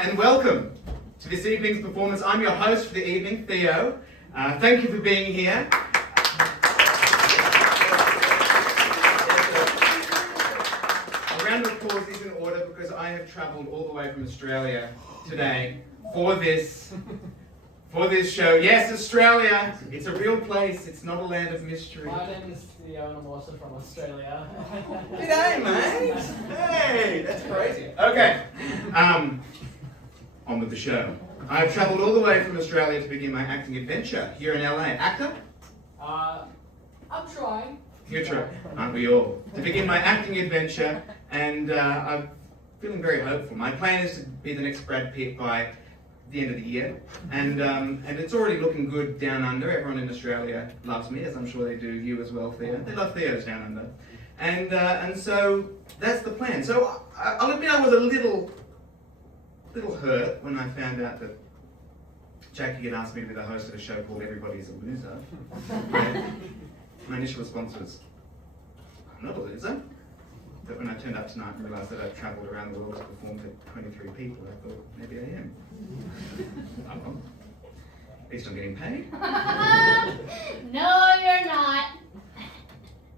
and welcome to this evening's performance. I'm your host for the evening, Theo. Thank you for being here. A round of applause is in order because I have travelled all the way from Australia today for this show. Yes, Australia. It's a real place. It's not a land of mystery. My name is Theo and I'm also from Australia. G'day, mate. Hey, that's crazy. Okay. On with the show. I've travelled all the way from Australia to begin my acting adventure here in LA. Actor? I'm trying. You're trying, aren't we all? To begin my acting adventure, and I'm feeling very hopeful. My plan is to be the next Brad Pitt by the end of the year, and it's already looking good down under. Everyone in Australia loves me, as I'm sure they do you as well, Theo. They love Theo's down under, and so that's the plan. So I'll admit I was a little hurt when I found out that Jackie had asked me to be the host of a show called Everybody's a Loser. My initial response was, I'm not a loser. But when I turned up tonight and realised that I'd travelled around the world to perform for 23 people, I thought, maybe I am. I'm not. At least I'm getting paid. No, you're not.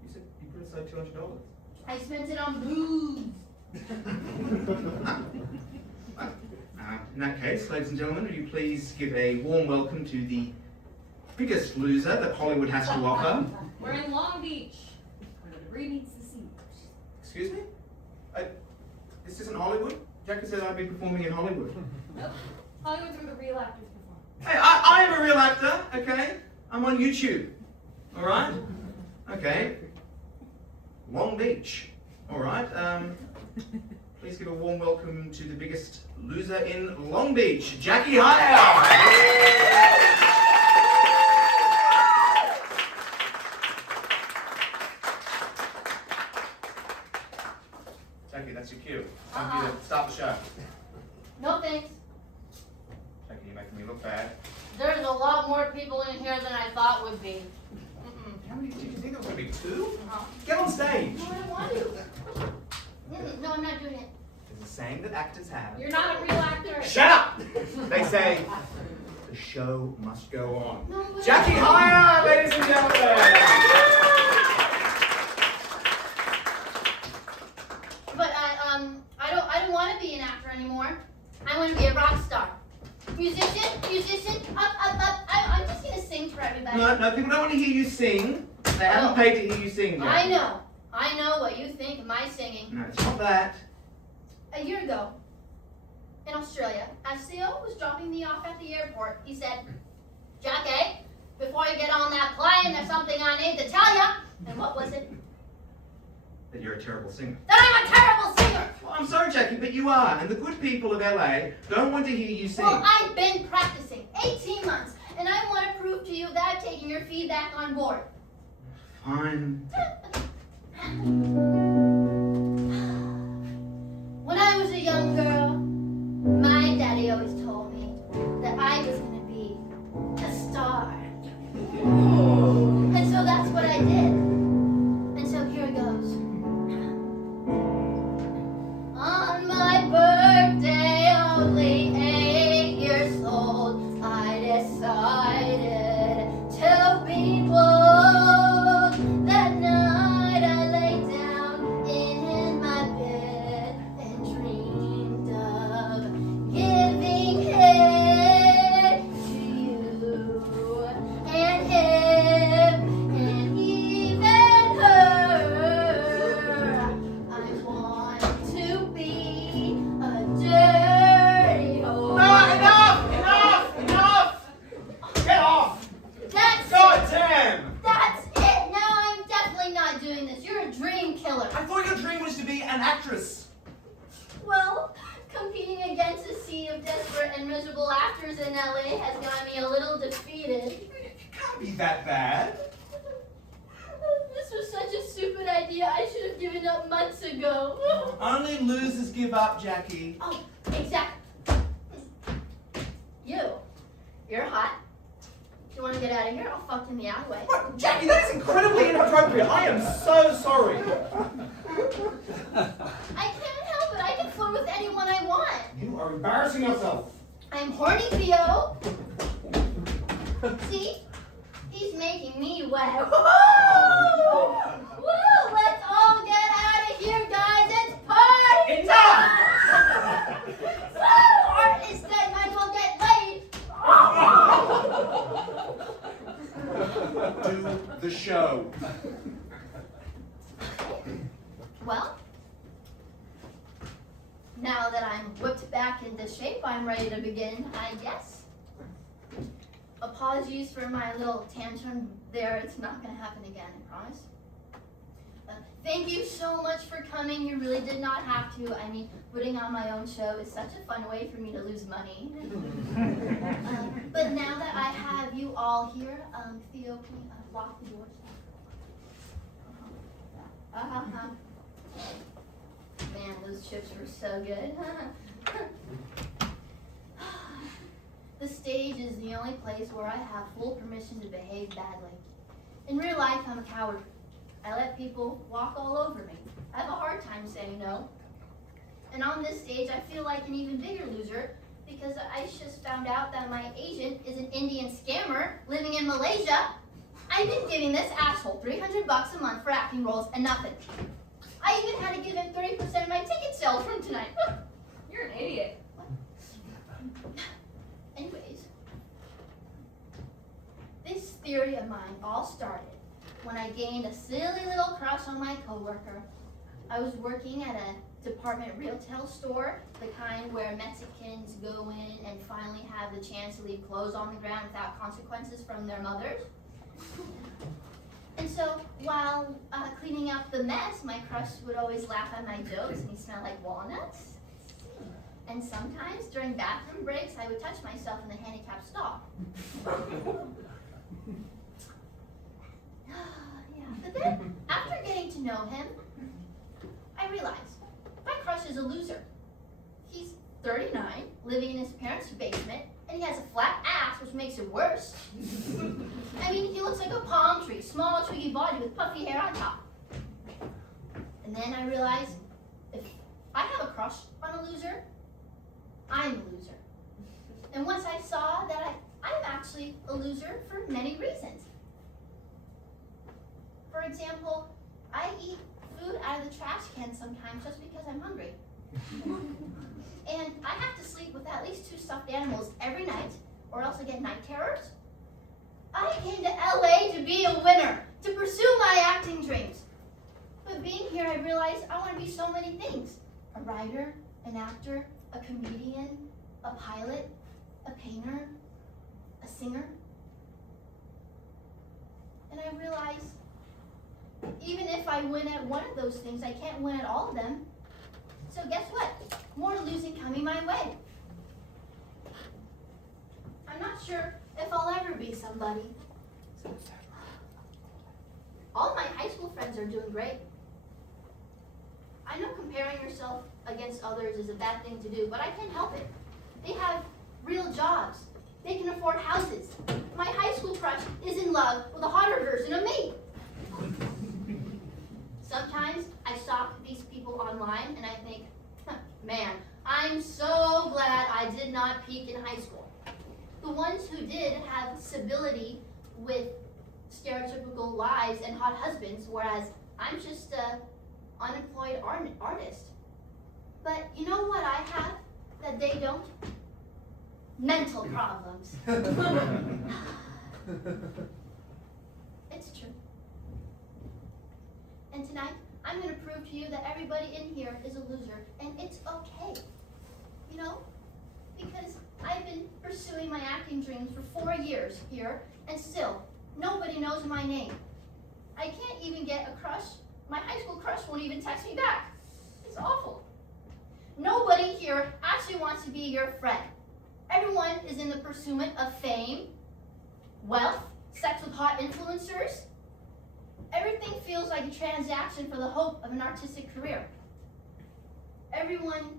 You said you put aside $200. I spent it on booze. In that case, ladies and gentlemen, would you please give a warm welcome to the biggest loser that Hollywood has to offer. We're in Long Beach, where the degree meets the sea. Excuse me? This isn't Hollywood? Jackie said I'd be performing in Hollywood. Nope. Hollywood's where the real actors perform. Hey, I am a real actor, okay? I'm on YouTube, all right? Okay. Long Beach, all right? Please give a warm welcome to the biggest loser in Long Beach, Jackie Hire. Jackie, that's your cue. Time for you to start the show. No thanks. Jackie, you're making me look bad. There's a lot more people in here than I thought would be. How many did you think there was going to be? 2? Uh-huh. Get on stage. No, I don't want to. No, I'm not doing it. There's a saying that actors have. You're not a real actor. Shut up! They say, the show must go on. No, Jackie Hire, ladies and gentlemen! But I don't want to be an actor anymore. I want to be a rock star. Musician, up. I'm just going to sing for everybody. No, people don't want to hear you sing. They haven't paid to hear you sing, Jackie. I know what you think of my singing. No, it's not that. A year ago, in Australia, as Theo was dropping me off at the airport, he said, Jackie, before you get on that plane, there's something I need to tell you. And what was it? That you're a terrible singer. That I'm a terrible singer! Well, I'm sorry, Jackie, but you are. And the good people of LA don't want to hear you sing. Well, I've been practicing 18 months, and I want to prove to you that I'm taking your feedback on board. Fine. When I was a young girl, my daddy always told me that I was going to be a star. And so that's what I did. And so here it goes. On my birthday, only 8 years old, I decided to tell people that night I lay down in my bed and dreamed of giving head to you and him and even her. I want to be a dirty whore. Enough! Get off! That's God damn! That's it. Now I'm definitely not doing this. You're a dream killer. I thought your dream was to be an actress. Well, competing against a sea of desperate and miserable actors in LA has got me a little defeated. It can't be that bad. This was such a stupid idea. I should have given up months ago. Only losers give up, Jackie. Oh, exactly. You're hot. If you want to get out of here, I'll fuck in the alleyway. What? Jackie, that is incredibly inappropriate. I am so sorry. I can't help it. I can flirt with anyone I want. You are embarrassing yourself. I'm horny, Theo. See? He's making me wet. Woo! Woo! Let's all get out of here, guys. It's party time! Woo! Or instead might as well get laid. Do the show. Well, now that I'm whipped back into shape, I'm ready to begin, I guess. Apologies for my little tantrum there. It's not going to happen again, I promise. Thank you so much for coming. You really did not have to. I mean, putting on my own show is such a fun way for me to lose money. But now that I have you all here, Theo, can you lock the doors? Man, those chips were so good. The stage is the only place where I have full permission to behave badly. In real life, I'm a coward. I let people walk all over me. I have a hard time saying no. And on this stage, I feel like an even bigger loser because I just found out that my agent is an Indian scammer living in Malaysia. I've been giving this asshole $300 a month for acting roles and nothing. I even had to give him 30% of my ticket sales from tonight. You're an idiot. Anyways, this theory of mine all started when I gained a silly little crush on my coworker. I was working at a department retail store, the kind where Mexicans go in and finally have the chance to leave clothes on the ground without consequences from their mothers. And so while cleaning up the mess, my crush would always laugh at my jokes and he smelled like walnuts. And sometimes during bathroom breaks, I would touch myself in the handicapped stall. Yeah. But then, after getting to know him, I realized my crush is a loser. He's 39, living in his parents' basement, and he has a flat ass, which makes it worse. I mean, he looks like a palm tree, small, twiggy body with puffy hair on top. And then I realized, if I have a crush on a loser, I'm a loser. And once I saw that I'm actually a loser for many reasons. For example, I eat food out of the trash can sometimes just because I'm hungry. And I have to sleep with at least 2 stuffed animals every night, or else I get night terrors. I came to LA to be a winner, to pursue my acting dreams. But being here, I realized I want to be so many things. A writer, an actor, a comedian, a pilot, a painter, a singer. And I realized even if I win at one of those things, I can't win at all of them. So guess what? More losing coming my way. I'm not sure if I'll ever be somebody. All my high school friends are doing great. I know comparing yourself against others is a bad thing to do, but I can't help it. They have real jobs. They can afford houses. My high school crush is in love with a hotter version of me. Sometimes I stalk these people online and I think, man, I'm so glad I did not peak in high school. The ones who did have stability with stereotypical lives and hot husbands, whereas I'm just an unemployed artist. But you know what I have that they don't? Mental problems. It's true. And tonight, I'm going to prove to you that everybody in here is a loser, and it's okay. You know? Because I've been pursuing my acting dreams for 4 years here, and still, nobody knows my name. I can't even get a crush. My high school crush won't even text me back. It's awful. Nobody here actually wants to be your friend. Everyone is in the pursuit of fame, wealth, sex with hot influencers. Everything feels like a transaction for the hope of an artistic career. Everyone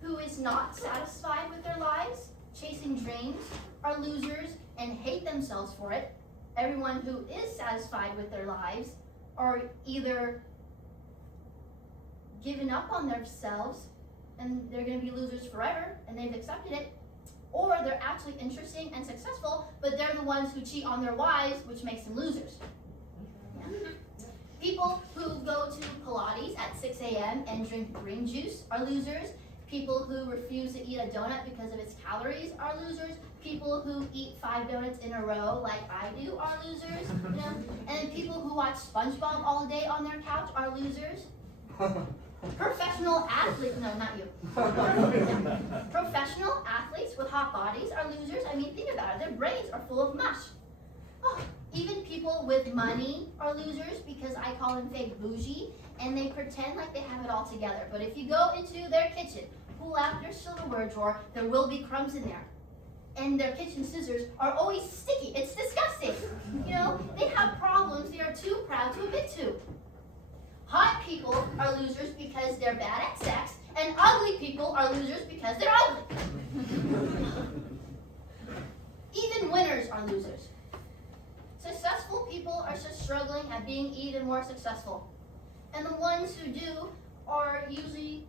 who is not satisfied with their lives, chasing dreams, are losers and hate themselves for it. Everyone who is satisfied with their lives are either giving up on themselves and they're going to be losers forever, and they've accepted it. Or they're actually interesting and successful, but they're the ones who cheat on their wives, which makes them losers. Yeah. People who go to Pilates at 6 a.m. and drink green juice are losers. People who refuse to eat a donut because of its calories are losers. People who eat 5 donuts in a row like I do are losers. You know? And people who watch SpongeBob all day on their couch are losers. Professional athletes, no, not you. Professional athletes with hot bodies are losers. I mean, think about it. Their brains are full of mush. Oh, even people with money are losers because I call them fake bougie, and they pretend like they have it all together. But if you go into their kitchen, pull out their silverware drawer, there will be crumbs in there. And their kitchen scissors are always sticky. It's disgusting. You know, they have problems they are too proud to admit to. Hot people are losers because they're bad at sex, and ugly people are losers because they're ugly. Even winners are losers. Successful people are just struggling at being even more successful. And the ones who do are usually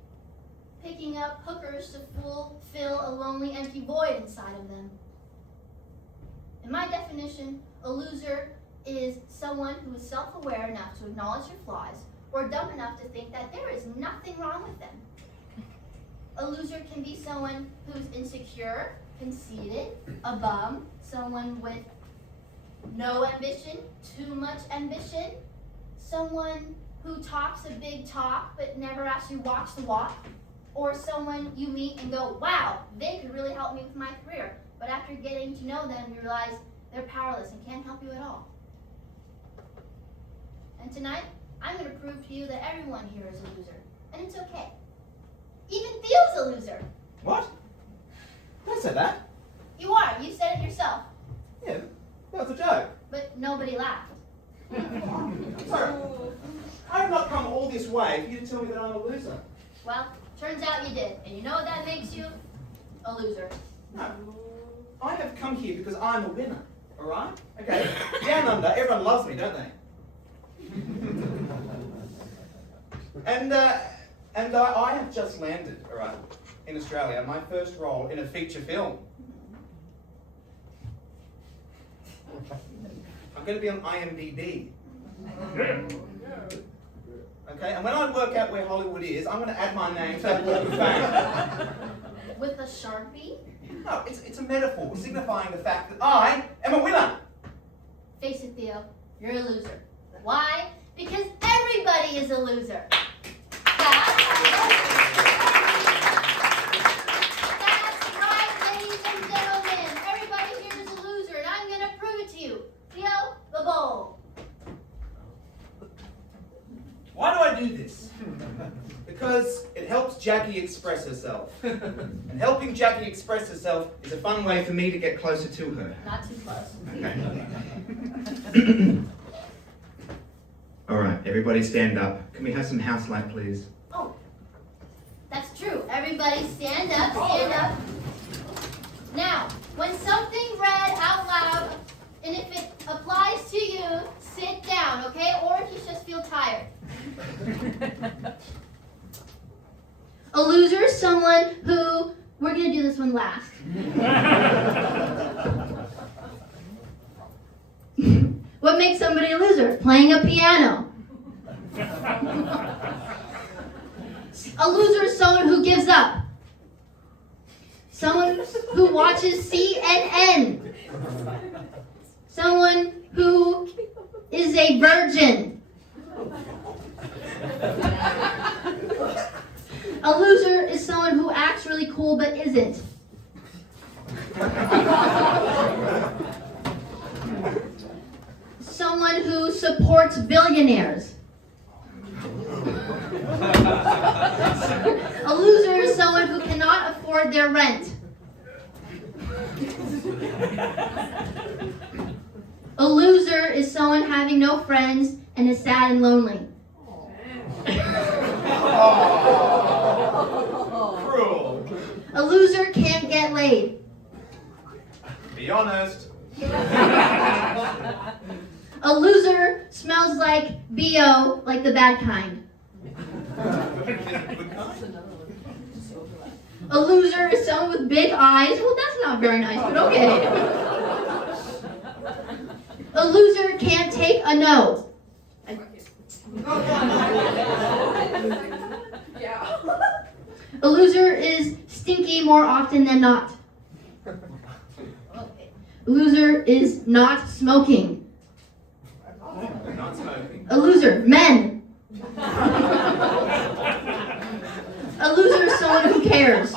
picking up hookers to fill a lonely, empty void inside of them. In my definition, a loser is someone who is self-aware enough to acknowledge their flaws, or dumb enough to think that there is nothing wrong with them. A loser can be someone who's insecure, conceited, a bum, someone with no ambition, too much ambition, someone who talks a big talk but never actually walks the walk, or someone you meet and go, wow, they could really help me with my career. But after getting to know them, you realize they're powerless and can't help you at all. And tonight, I'm going to prove to you that everyone here is a loser. And it's okay. Even Theo's a loser. What? Don't say that. You are. You said it yourself. Yeah, that was a joke. But nobody laughed. Sorry. I have not come all this way for you to tell me that I'm a loser. Well, turns out you did. And you know what that makes you? A loser. No. I have come here because I'm a winner. Alright? Okay. Down under, everyone loves me, don't they? And I have just landed, alright, in Australia, my first role in a feature film. I'm going to be on IMDb. Okay, and when I work out where Hollywood is, I'm going to add my name to that Walk of Fame. With a Sharpie? No, it's a metaphor signifying the fact that I am a winner. Face it, Theo. You're a loser. Why? Because everybody is a loser. That's right, ladies and gentlemen. Everybody here is a loser, and I'm going to prove it to you. Theo, the bowl. Why do I do this? Because it helps Jackie express herself. And helping Jackie express herself is a fun way for me to get closer to her. Not too close. Okay. All right, everybody stand up. Can we have some house light, please? Oh, that's true. Everybody stand up, stand up. Now, when something read out loud, and if it applies to you, sit down, okay? Or if you just feel tired. A loser is someone who, we're going to do this one last. What makes somebody a loser? Playing a piano. A loser is someone who gives up. Someone who watches CNN. Someone who is a virgin. A loser is someone who acts really cool but isn't. Someone who supports billionaires. A loser is someone who cannot afford their rent. A loser is someone having no friends and is sad and lonely. Cruel. A loser can't get laid. Be honest. A loser smells like BO, like the bad kind. A loser is someone with big eyes. Well, that's not very nice, but okay. A loser can't take a no. Yeah. A loser is stinky more often than not. A loser is not smoking. Not smoking. A loser, men. A loser is someone who cares.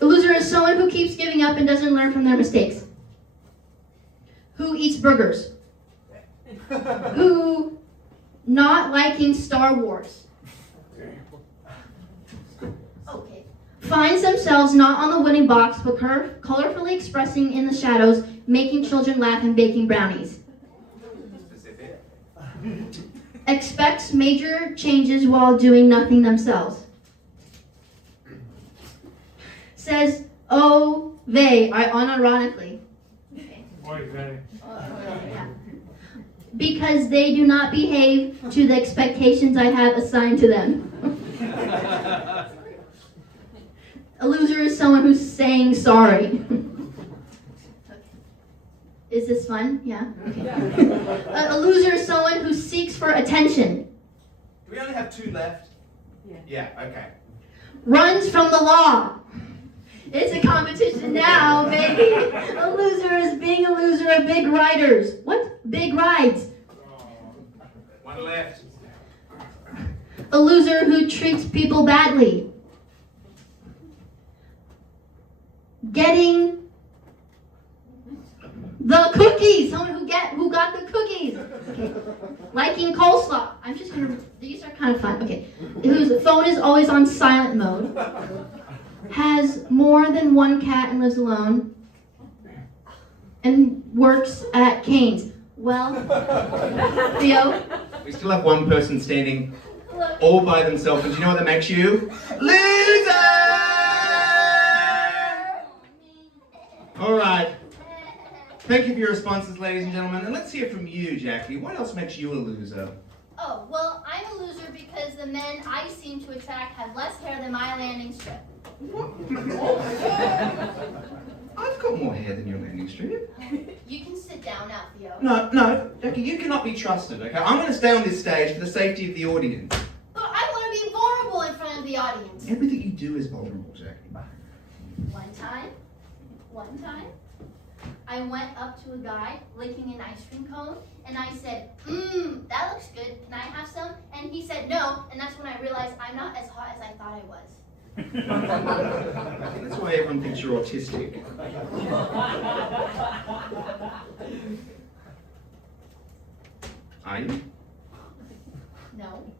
A loser is someone who keeps giving up and doesn't learn from their mistakes. Who eats burgers. Who not liking Star Wars. Okay. Finds themselves not on the winning box, but colorfully expressing in the shadows, making children laugh and baking brownies. Specific. Expects major changes while doing nothing themselves. Says, oh, they, unironically. Yeah. Because they do not behave to the expectations I have assigned to them. A loser is someone who's saying sorry. Is this fun? Yeah? Okay. A loser is someone who seeks for attention. Do we only have 2 left? Yeah, okay. Runs from the law. It's a competition now, baby. A loser is being a loser of big riders. What? Big rides. 1 left. A loser who treats people badly. Getting the cookies. Someone who got the cookies. Okay. Liking coleslaw. I'm just gonna. These are kind of fun. Okay. Whose phone is always on silent mode. Has more than 1 cat and lives alone. And works at Cane's. Well, Theo. We still have 1 person standing Look. all by themselves, and do you know what that makes you? Loser! All right. Thank you for your responses, ladies and gentlemen. And let's hear from you, Jackie. What else makes you a loser? Oh, well, I'm a loser because the men I seem to attract have less hair than my landing strip. I've got more hair than your landing strip. You can sit down now, Theo. No, Jackie, you cannot be trusted, okay? I'm going to stay on this stage for the safety of the audience. But I want to be vulnerable in front of the audience. Everything you do is vulnerable, Jackie. One time, I went up to a guy licking an ice cream cone, and I said, that looks good. Can I have some? And he said no, and that's when I realized I'm not as hot as I thought I was. I think that's why everyone thinks you're autistic. Are you? No.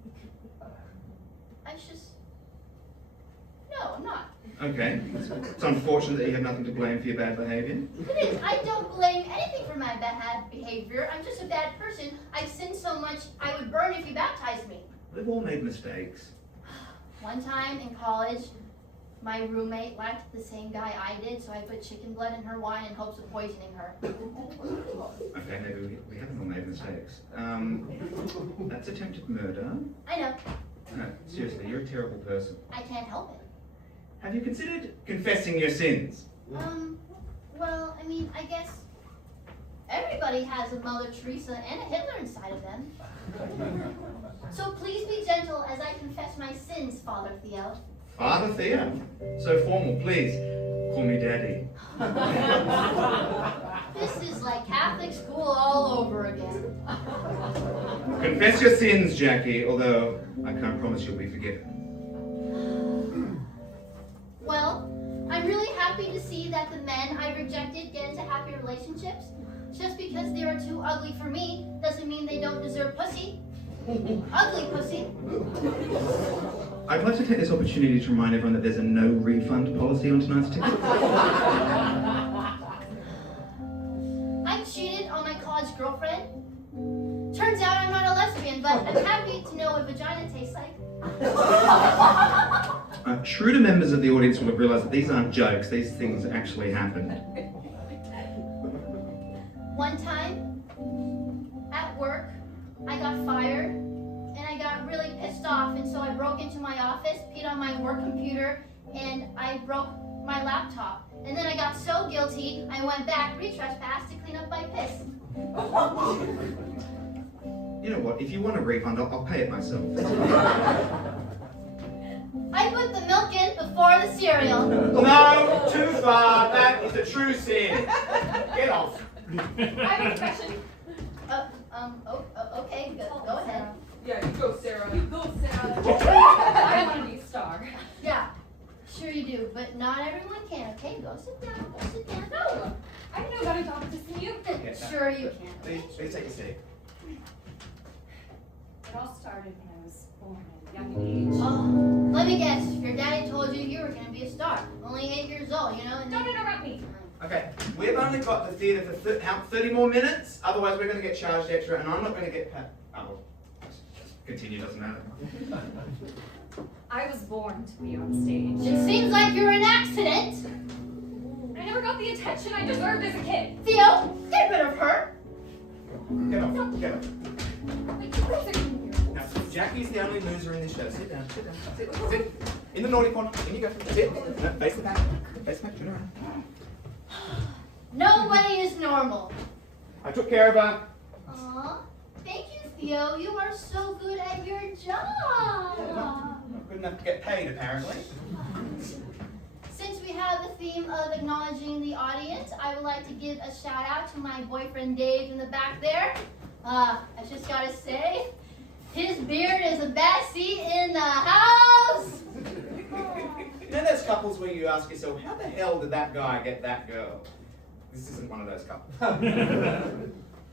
No, I'm not. Okay. It's unfortunate that you have nothing to blame for your bad behavior. It is. I don't blame anything for my bad behavior. I'm just a bad person. I've sinned so much I would burn if you baptized me. We've all made mistakes. One time in college, my roommate liked the same guy I did, so I put chicken blood in her wine in hopes of poisoning her. Okay, maybe we haven't all made mistakes. That's attempted murder. I know. No, seriously, you're a terrible person. I can't help it. Have you considered confessing your sins? Well, I mean, I guess everybody has a Mother Teresa and a Hitler inside of them. So please be gentle as I confess my sins, Father Theo. Father Theo? So formal, please. Call me Daddy. This is like Catholic school all over again. Confess your sins, Jackie, although I can't promise you'll be forgiven. Well, I'm really happy to see that the men I rejected get into happy relationships. Just because they are too ugly for me doesn't mean they don't deserve pussy. Ugly pussy. I'd like to take this opportunity to remind everyone that there's a no refund policy on tonight's ticket. I cheated on my college girlfriend. Turns out I'm not a lesbian, but I'm happy to know what vagina tastes like. Shrewder members of the audience will have realised that these aren't jokes, these things actually happened. One time, at work, I got fired, and I got really pissed off, and so I broke into my office, peed on my work computer, and I broke my laptop. And then I got so guilty, I went back, re-trespassed to clean up my piss. You know what? If you want a refund, I'll pay it myself. I put the milk in before the cereal. No, too far. That is a true sin. Get off. I have a question. Okay, go ahead. Yeah, you go, Sarah. You go, Sarah. I want to be a star. Yeah, sure you do, but not everyone can, okay? Go sit down, go sit down. No, I don't know about a job just than you. Sure you can. Please take a seat. It all started when I was born at a young age. Oh, let me guess. Your daddy told you were going to be a star. Only 8 years old, you know? And Don't interrupt me. Okay, we've only got the theatre for 30 more minutes. Otherwise, we're going to get charged extra, and I'm not going to get paid. Oh, well, continue, doesn't matter. I was born to be on stage. It seems like you're an accident. I never got the attention I deserved as a kid. Theo, get rid of her. Get off, get off. Wait, you guys are in here. Now, Jackie's the only loser in this show. Sit down, sit. In the naughty corner. In you go. Sit. No, face the back. Face the back. Turn around. Nobody is normal. I took care of her. Aw, thank you, Theo. You are so good at your job. Not good enough to get paid, apparently. Since we have the theme of acknowledging the audience, I would like to give a shout out to my boyfriend Dave in the back there. I just gotta say, his beard is the best seat in the house. You know those couples where you ask yourself, how the hell did that guy get that girl? This isn't one of those couples.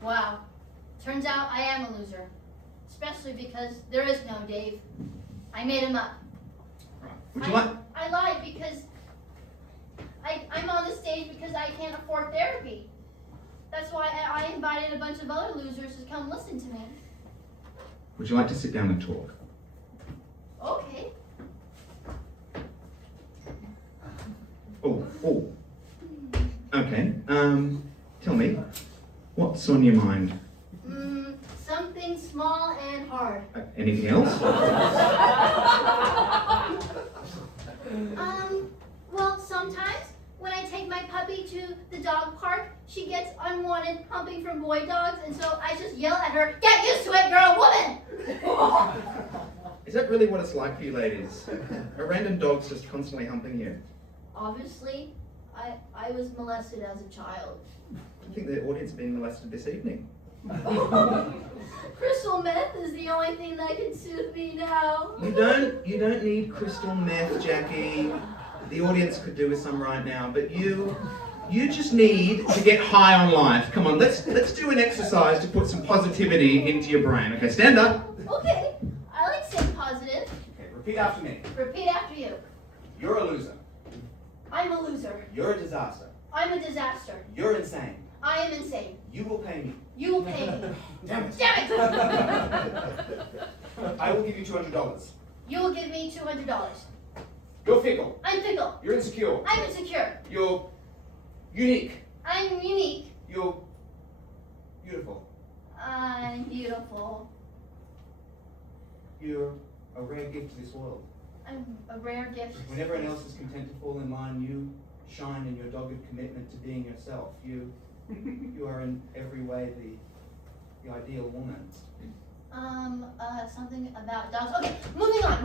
Wow. Turns out I am a loser. Especially because there is no Dave. I made him up. Right. Would you like? I lied because I'm on the stage because I can't afford therapy. That's why I invited a bunch of other losers to come listen to me. Would you like to sit down and talk? Okay. Oh. Okay. Tell me, what's on your mind? Something small and hard. Anything else? Well, sometimes when I take my puppy to the dog park, she gets unwanted humping from boy dogs, and so I just yell at her, "Get used to it, girl, woman!" Is that really what it's like for you ladies? A random dog's just constantly humping you? Obviously, I was molested as a child. I think the audience are being molested this evening. Crystal meth is the only thing that can soothe me now. You don't need crystal meth, Jackie. The audience could do with some right now, but you just need to get high on life. Come on, let's do an exercise to put some positivity into your brain. Okay, stand up. Okay, I like staying positive. Okay, repeat after me. Repeat after you. You're a loser. I'm a loser. You're a disaster. I'm a disaster. You're insane. I am insane. You will pay me. You will pay me. Damn it. Damn it! I will give you $200. You will give me $200. You're fickle. I'm fickle. You're insecure. I'm insecure. You're unique. I'm unique. You're beautiful. I'm beautiful. You're a rare gift to this world. I'm a rare gift. When everyone else is content to fall in line, you shine in your dogged commitment to being yourself. You are in every way the ideal woman. Something about dogs. Okay, moving on.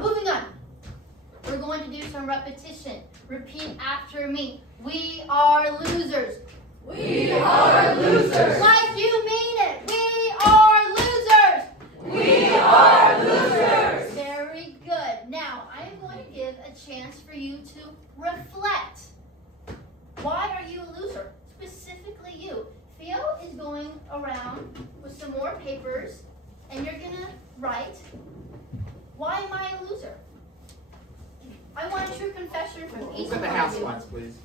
We're going to do some repetition. Repeat after me. We are losers. We are losers. Like you mean it. We are losers. We are losers. Very good. Now, I am going to give a chance for you to reflect. Why are you a loser? Specifically you. Theo is going around with some more papers, and you're going to write, why am I a loser? I want a true confession from each Look at one the of house you. lights, please.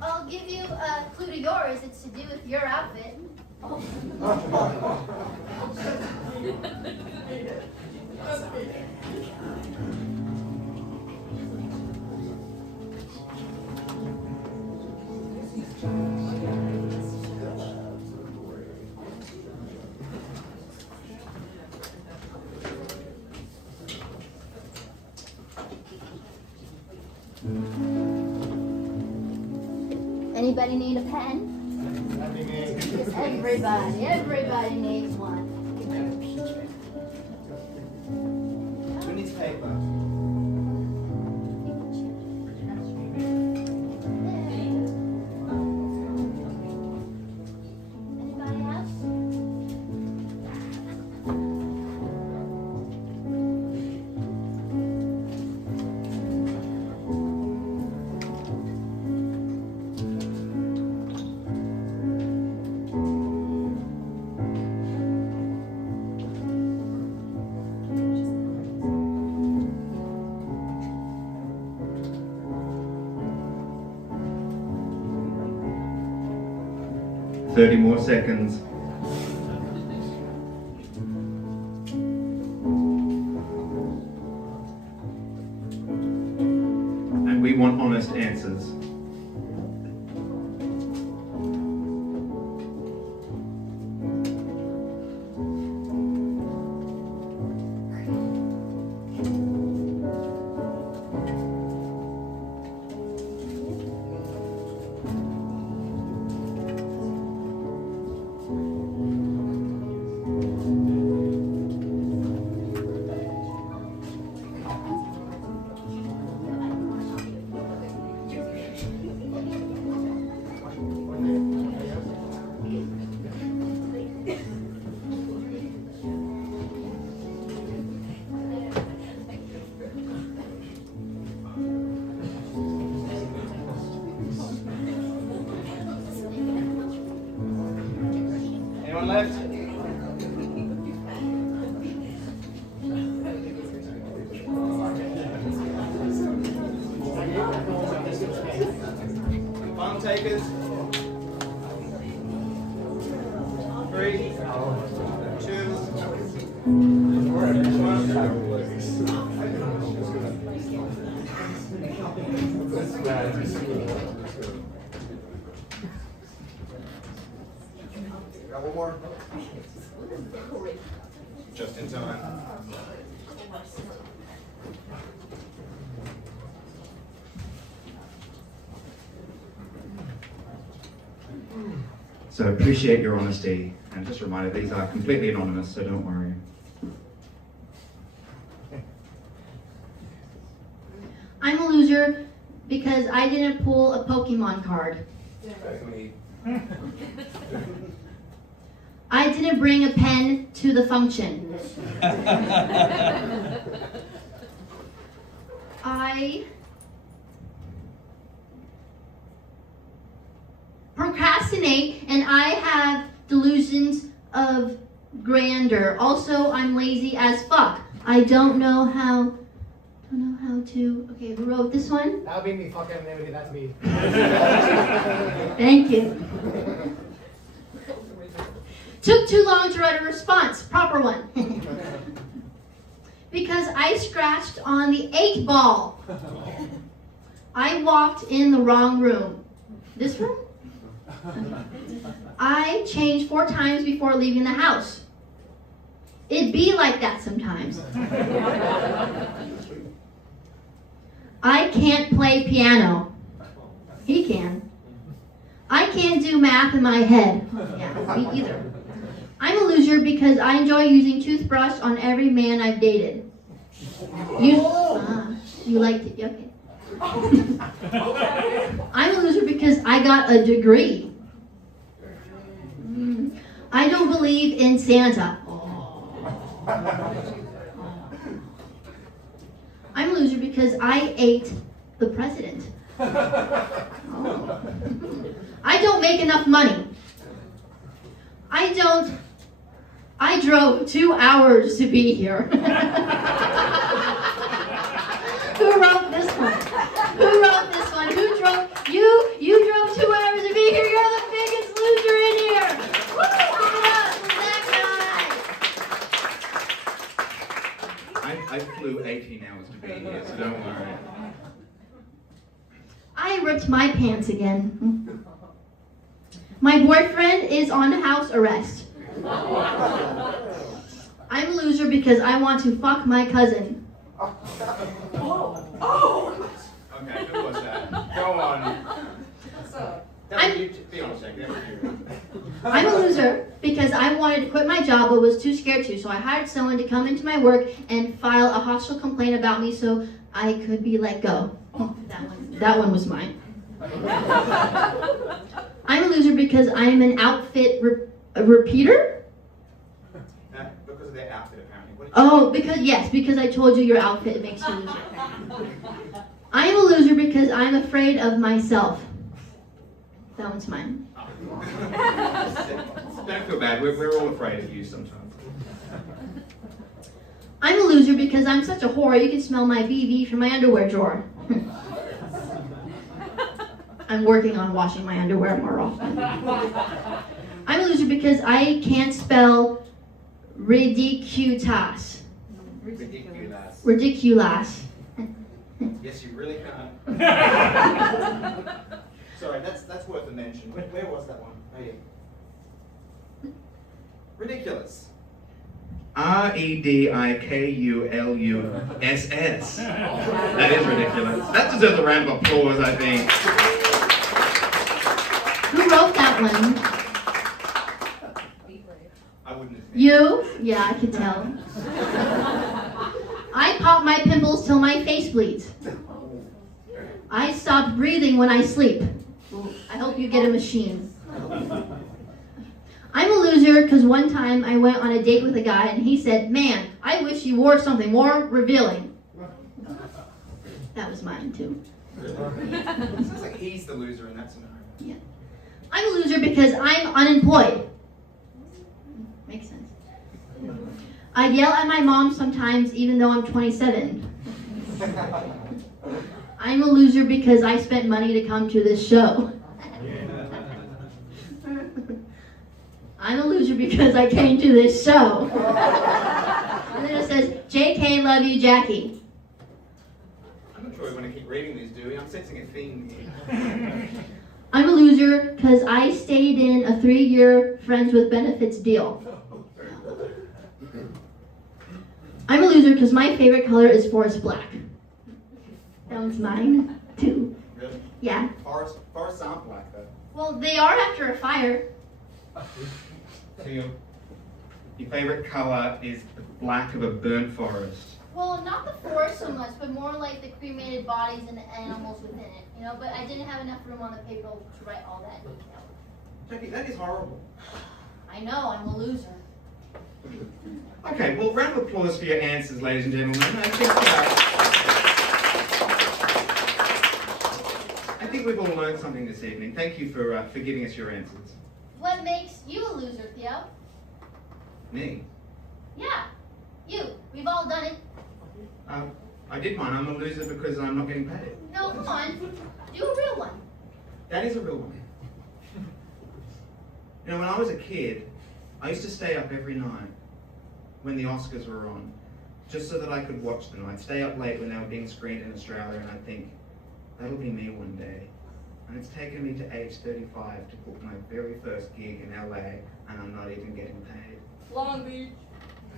I'll give you a clue to yours. It's to do with your outfit. Anybody need a pen? Everybody needs one. Who needs paper? Anybody else? Thirty more seconds. And we want honest answers. Anyone left? Fun takers. 3, 2, 1. Got one more? Just in time. So appreciate your honesty, and just a reminder, these are completely anonymous, so don't worry. I'm a loser because I didn't pull a Pokemon card. I didn't bring a pen to the function. I procrastinate and I have delusions of grandeur. Also, I'm lazy as fuck. I don't know how to. Okay, who wrote this one? That would be me. Fuck anonymity. That's me. Thank you. Took too long to write a response. Proper one. Because I scratched on the 8 ball. I walked in the wrong room. This room? I changed 4 times before leaving the house. It'd be like that sometimes. I can't play piano. He can. I can't do math in my head. Yeah, me either. I'm a loser because I enjoy using toothbrush on every man I've dated. You liked it, okay. I'm a loser because I got a degree. I don't believe in Santa. I'm a loser because I ate the president. Oh. I don't make enough money. I drove 2 hours to be here. Who wrote this one? Who wrote this one? Who drove? You drove 2 hours to be here. You're the biggest loser in here. Woo! That I flew 18 hours to be here, so don't worry. I ripped my pants again. My boyfriend is on house arrest. I'm a loser because I want to fuck my cousin. Okay, who was that? Go on. I'm a loser because I wanted to quit my job but was too scared to, so I hired someone to come into my work and file a hostile complaint about me so I could be let go. Oh, that one was mine. I'm a loser because I'm an outfit repeater? Because of their outfit, apparently. Oh, because I told you your outfit makes you a loser. I am a loser because I'm afraid of myself. That one's mine. Don't feel bad. We're all afraid of you sometimes. I'm a loser because I'm such a whore you can smell my BV from my underwear drawer. I'm working on washing my underwear more often. I'm a loser because I can't spell ridiculous. Ridiculous. Yes, you really can't. Sorry, that's worth a mention. Where was that one? Oh, yeah. Ridiculous. Redikullus. That is ridiculous. That deserves a round of applause, I think. Who wrote that one? I wouldn't have. You? Yeah, I can tell. I pop my pimples till my face bleeds. I stop breathing when I sleep. I hope you get a machine. I'm a loser because one time I went on a date with a guy and he said, "Man, I wish you wore something more revealing." That was mine too. Sounds like he's the loser in that scenario. Yeah. I'm a loser because I'm unemployed. Makes sense. I yell at my mom sometimes even though I'm 27. I'm a loser because I spent money to come to this show. I'm a loser because I came to this show. And then it says, JK, love you, Jackie. I'm not sure we want to keep reading these, do we? I'm sensing a theme here. I'm a loser because I stayed in a 3-year friends with benefits deal. I'm a loser because my favorite color is forest black. That one's mine, too. Really? Yeah. Forests aren't black, though. Well, they are after a fire. So your favorite color is the black of a burnt forest. Well, not the forest so much, but more like the cremated bodies and the animals within it, you know? But I didn't have enough room on the paper to write all that detail. Jackie, that is horrible. I know, I'm a loser. Okay, well, round of applause for your answers, ladies and gentlemen. I think we've all learned something this evening. Thank you for giving us your answers. What makes you a loser, Theo? Me? Yeah, you. We've all done it. I did mine. I'm a loser because I'm not getting paid. No, come on. Do a real one. That is a real one. You know, when I was a kid, I used to stay up every night when the Oscars were on, just so that I could watch them. I'd stay up late when they were being screened in Australia, and I'd think, that'll be me one day. And it's taken me to age 35 to book my very first gig in LA, and I'm not even getting paid. Long Beach.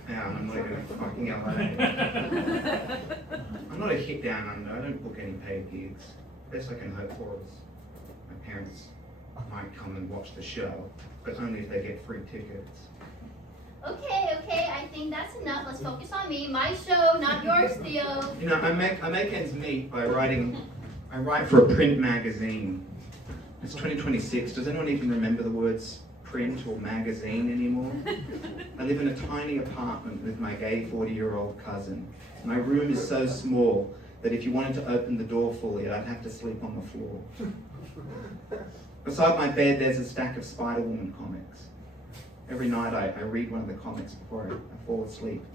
Yeah, I'm not even in fucking LA. I'm not a hit down under. I don't book any paid gigs. Best I can hope for is my parents might come and watch the show, but only if they get free tickets. Okay, I think that's enough. Let's focus on me. My show, not yours, Theo. You know, I make ends meet by writing. I write for a print magazine. It's 2026. Does anyone even remember the words print or magazine anymore? I live in a tiny apartment with my gay 40-year-old cousin. My room is so small that if you wanted to open the door fully, I'd have to sleep on the floor. Beside my bed, there's a stack of Spider-Woman comics. Every night I read one of the comics before I fall asleep,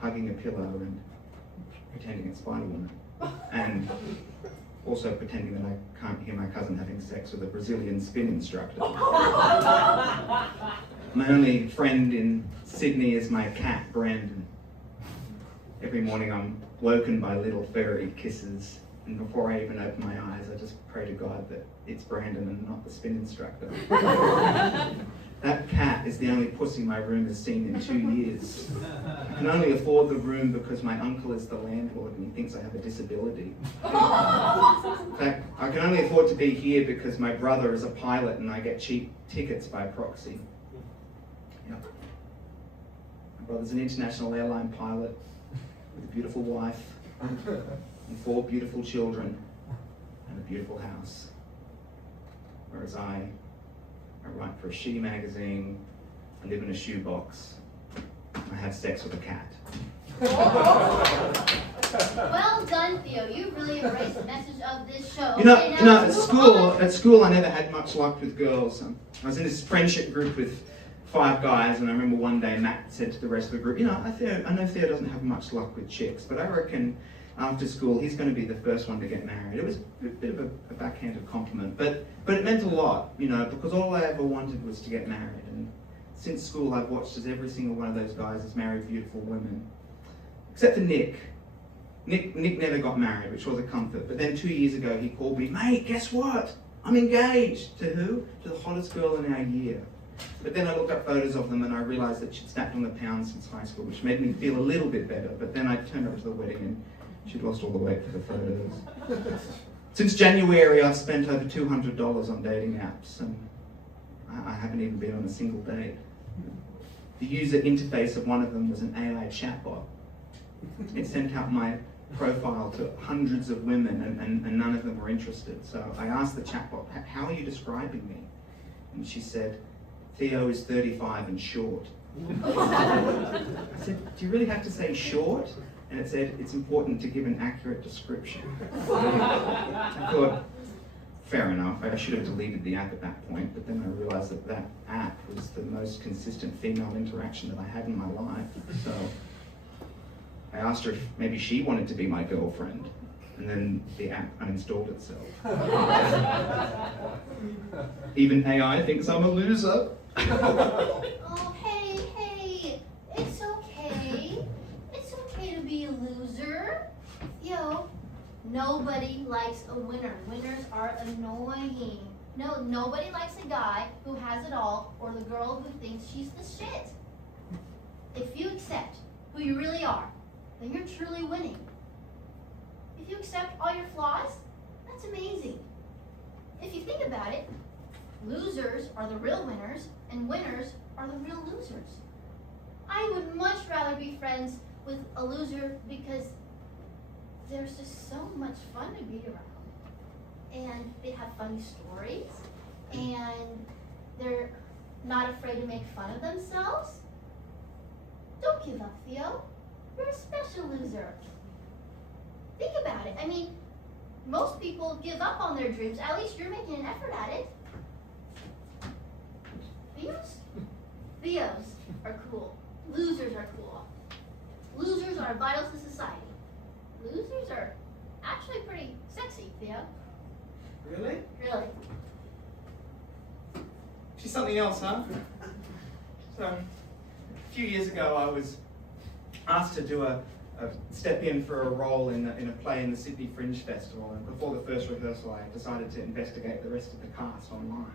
hugging a pillow and pretending it's Spider-Woman. And also pretending that I can't hear my cousin having sex with a Brazilian spin instructor. My only friend in Sydney is my cat, Brandon. Every morning I'm woken by little furry kisses, and before I even open my eyes, I just pray to God that it's Brandon and not the spin instructor. That cat is the only pussy my room has seen in 2 years. I can only afford the room because my uncle is the landlord and he thinks I have a disability. In fact, I can only afford to be here because my brother is a pilot and I get cheap tickets by proxy. Yeah. My brother's an international airline pilot with a beautiful wife and 4 beautiful children and a beautiful house. Whereas I write for a shitty magazine, I live in a shoebox, I have sex with a cat. Well done, Theo. You really embraced the message of this show. You know, Okay, now let's move on. at school I never had much luck with girls. I was in this friendship group with 5 guys, and I remember one day Matt said to the rest of the group, I know Theo doesn't have much luck with chicks, but I reckon after school he's going to be the first one to get married. It was a bit of a backhanded compliment, but it meant a lot, because all I ever wanted was to get married. And since school I've watched as every single one of those guys has married beautiful women. Except for Nick. Nick never got married, which was a comfort. But then 2 years ago he called me, mate, guess what? I'm engaged. To who? To the hottest girl in our year. But then I looked up photos of them and I realised that she'd snapped on the pounds since high school, which made me feel a little bit better. But then I turned up to the wedding and she'd lost all the weight for the photos. Since January I've spent over $200 on dating apps, and I haven't even been on a single date. The user interface of one of them was an AI chatbot. It sent out my profile to hundreds of women and none of them were interested. So I asked the chatbot, how are you describing me? And she said, Theo is 35 and short. I said, do you really have to say short? And it said, it's important to give an accurate description. I thought, fair enough, I should have deleted the app at that point, but then I realized that app was the most consistent female interaction that I had in my life. So I asked her if maybe she wanted to be my girlfriend, and then the app uninstalled itself. Even AI thinks I'm a loser. Oh, hey, it's okay. It's okay to be a loser. Nobody likes a winner. Winners are annoying. No, nobody likes a guy who has it all or the girl who thinks she's the shit. If you accept who you really are, then you're truly winning. If you accept all your flaws, that's amazing. If you think about it, losers are the real winners and winners are the real losers. I would much rather be friends with a loser because there's just so much fun to be around. And they have funny stories and they're not afraid to make fun of themselves. Don't give up, Theo. You're a special loser. Think about it. I mean, most people give up on their dreams. At least you're making an effort at it. Theos are cool. Losers are cool. Losers are vital to society. Losers are actually pretty sexy, Theo. Really? Really. She's something else, huh? So, a few years ago I was asked to do a step in for a role in a play in the Sydney Fringe Festival, and before the first rehearsal I decided to investigate the rest of the cast online.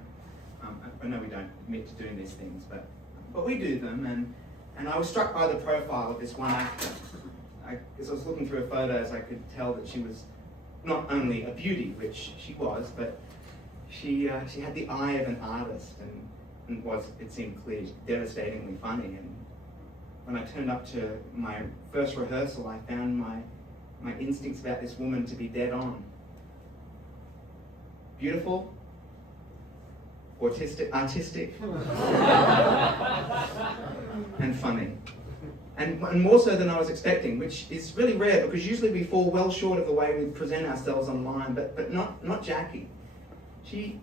I know we don't admit to doing these things, but we do them, and I was struck by the profile of this one actor. As I was looking through her photos, I could tell that she was not only a beauty, which she was, but she had the eye of an artist and was, it seemed clear, devastatingly funny. And when I turned up to my first rehearsal, I found my instincts about this woman to be dead on. Beautiful, artistic, and funny. And more so than I was expecting, which is really rare because usually we fall well short of the way we present ourselves online, but not Jackie. She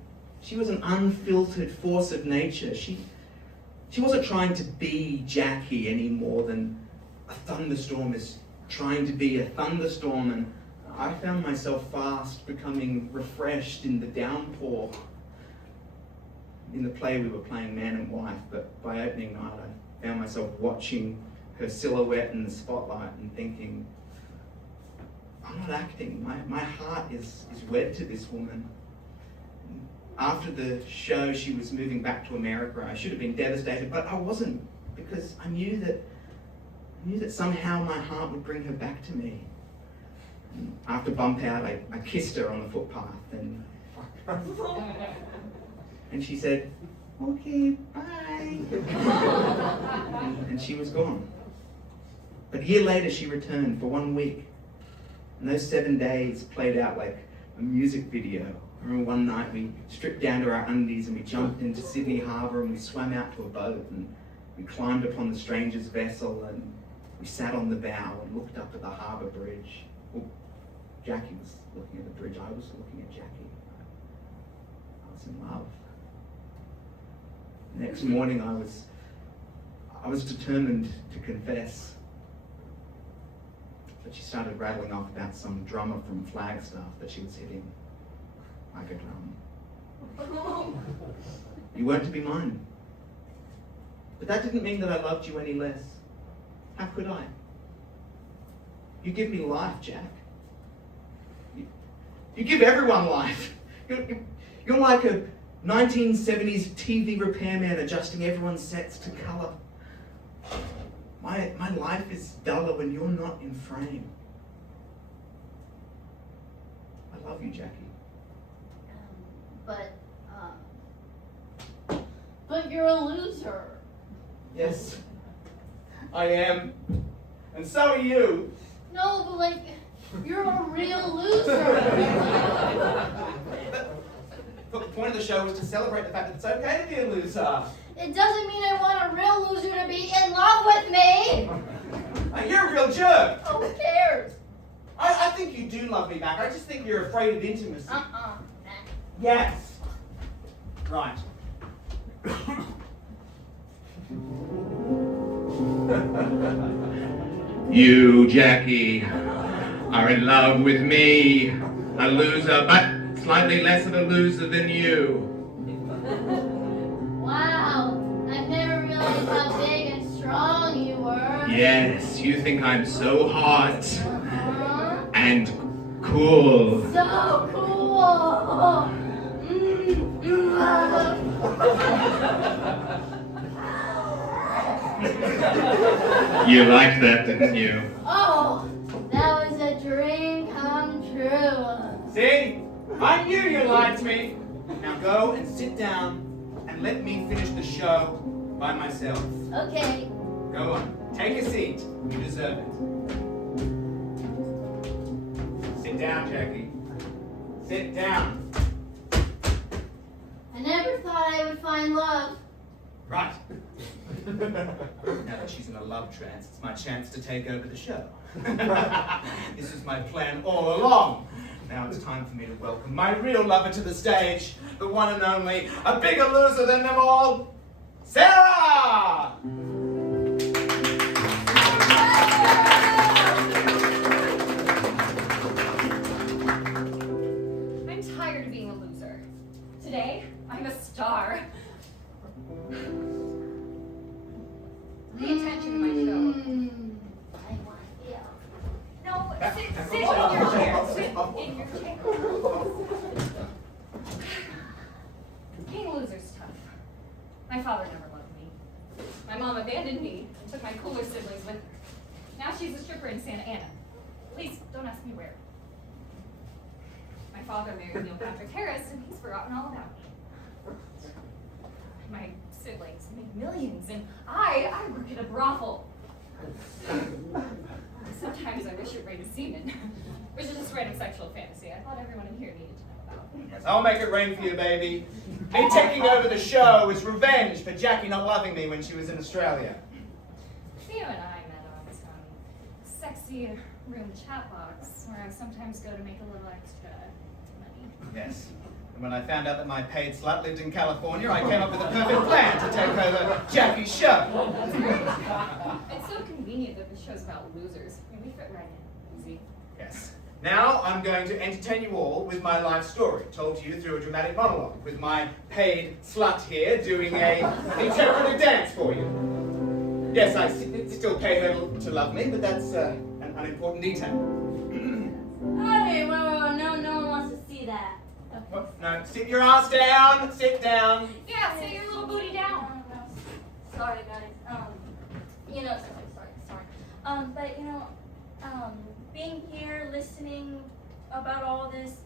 was an unfiltered force of nature. She wasn't trying to be Jackie any more than a thunderstorm is trying to be a thunderstorm, and I found myself fast becoming refreshed in the downpour. In the play we were playing man and wife, but by opening night I found myself watching her silhouette in the spotlight and thinking, I'm not acting, my heart is wed to this woman. After the show she was moving back to America. I should have been devastated, but I wasn't, because I knew that somehow my heart would bring her back to me. And after bump out I kissed her on the footpath and she said, Okay, bye. And she was gone. But a year later, she returned for 1 week. And those 7 days played out like a music video. I remember one night we stripped down to our undies and we jumped into Sydney Harbour and we swam out to a boat and we climbed upon the stranger's vessel and we sat on the bow and looked up at the harbour bridge. Well, Jackie was looking at the bridge, I was looking at Jackie. I was in love. The next morning I was determined to confess. But she started rattling off about some drummer from Flagstaff that she was hitting like a drum. You weren't to be mine. But that didn't mean that I loved you any less. How could I? You give me life, Jack. You give everyone life. You're like a 1970s TV repairman adjusting everyone's sets to colour. My life is duller when you're not in frame. I love you, Jackie. But you're a loser. Yes, I am. And so are you. No, but like, you're a real loser. But the point of the show was to celebrate the fact that it's okay to be a loser. It doesn't mean I want a real loser to be in love with me. You're a real jerk. Oh, who cares? I think you do love me back. I just think you're afraid of intimacy. Nah. Yes. Right. You, Jackie, are in love with me, a loser, but slightly less of a loser than you. Wow, I've never realized how big and strong you were. Yes, you think I'm so hot Uh-huh. and cool. So cool. You liked that, didn't you? Oh, that was a dream come true. See? I knew you liked me. Now go and sit down and let me finish the show by myself. Okay. Go on. Take a seat. You deserve it. Sit down, Jackie. Sit down. I never thought I would find love. Right. Now that she's in a love trance, it's my chance to take over the show. This was my plan all along. Now it's time for me to welcome my real lover to the stage, the one and only, a bigger loser than them all, Sarah! I'm tired of being a loser. Today, I'm a star. Pay attention to my show. I want to feel. No, sit in your chair. Sit in your chair. Being a loser's tough. My father never loved me. My mom abandoned me and took my cooler siblings with her. Now she's a stripper in Santa Ana. Please, don't ask me where. My father married Neil Patrick Harris, and he's forgotten all about me. My siblings make millions, and I work at a brothel. Sometimes I wish it rained semen, which is just random sexual fantasy I thought everyone in here needed to know about. Yes, I'll make it rain for you, baby. Me taking over the show is revenge for Jackie not loving me when she was in Australia. Theo and I met on some sexy room chat box where I sometimes go to make a little extra money. Yes. And when I found out that my paid slut lived in California, I came up with a perfect plan to take over Jackie's show. It's so convenient that the show's about losers. I mean, we fit right in. Easy. Yes. Now I'm going to entertain you all with my life story, told to you through a dramatic monologue, with my paid slut here doing a interpretive dance for you. Yes, I still pay her to love me, but that's an unimportant detail. Hey, whoa, no one wants to see that. What? No, sit your ass down, sit down. Yeah, sit your little booty down. Sorry, guys. Sorry. But being here, listening about all this,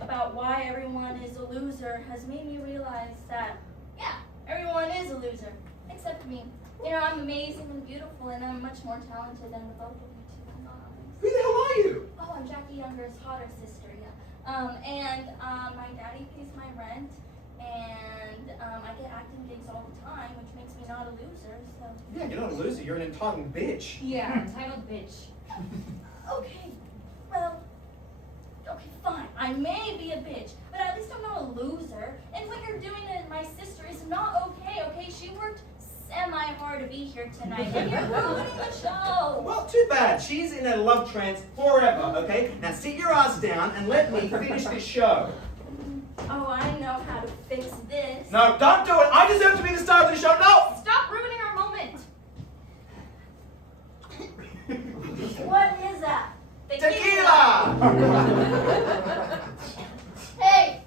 about why everyone is a loser, has made me realize that, yeah, everyone is a loser, except me. You know, I'm amazing and beautiful, and I'm much more talented than the both of you two combined. Who the hell are you? Oh, I'm Jackie Younger's hotter sister, yeah. My daddy pays my rent, and I get acting gigs all the time, which makes me not a loser, so. Yeah, you're not a loser, you're an entitled bitch. Yeah, entitled bitch. Okay, well, okay, fine. I may be a bitch, but at least I'm not a loser. And what you're doing to my sister is not okay, okay? She worked semi-hard to be here tonight, and you're ruining the show. Well, too bad. She's in a love trance forever, okay? Now sit your ass down and let me finish this show. Oh, I know how to fix this. No, don't do it. I deserve to be the star of the show. No! Stop ruining our moment. What is that? Tequila! Hey!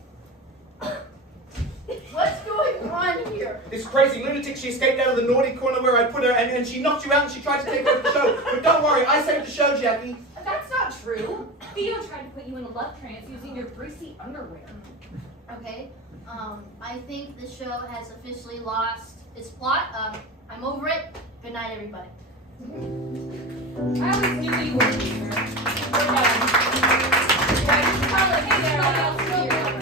What's going on here? This crazy lunatic, she escaped out of the naughty corner where I put her, and she knocked you out and she tried to take over the show. But don't worry, I saved the show, Jackie. That's not true. Theo tried to put you in a love trance using your greasy underwear. Okay, I think the show has officially lost its plot. I'm over it. Good night, everybody. I always knew you would. We're done. Right, you tell us,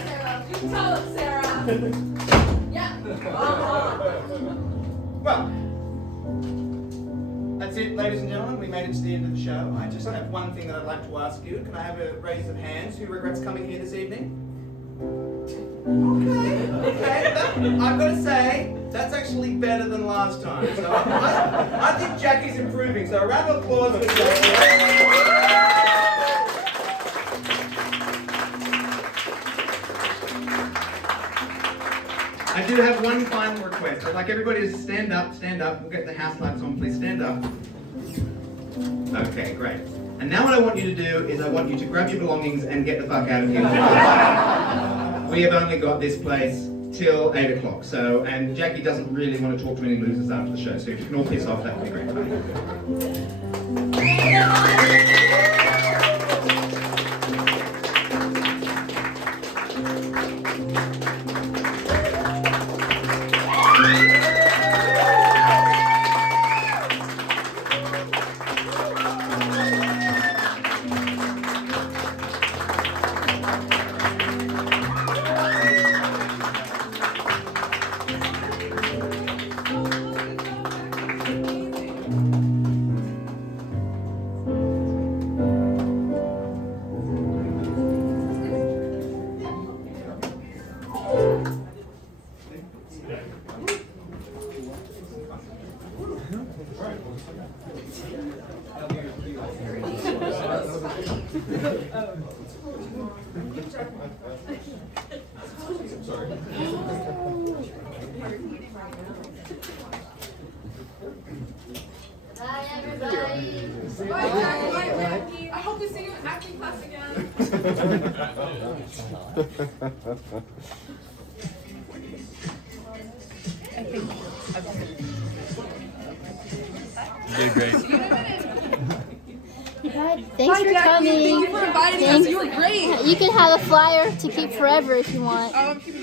Sarah. You tell us, Sarah. Yeah. Well, that's it, ladies and gentlemen. We made it to the end of the show. I just have one thing that I'd like to ask you. Can I have a raise of hands? Who regrets coming here this evening? Okay. I've got to say, that's actually better than last time. So I think Jackie's improving. So a round of applause for Jackie. I do have one final request. I'd like everybody to stand up, stand up. We'll get the house lights on, please stand up. Okay, great. And now what I want you to do is I want you to grab your belongings and get the fuck out of here. We have only got this place till 8 o'clock, so, and Jackie doesn't really want to talk to any losers after the show, so if you can all piss off, that would be great. Bye, everybody. Bye, Jackie. I hope to see you in acting class again. You did great. Thanks for coming. Thank you for inviting us. You were great. You can have a flyer to keep forever if you want. Thank you.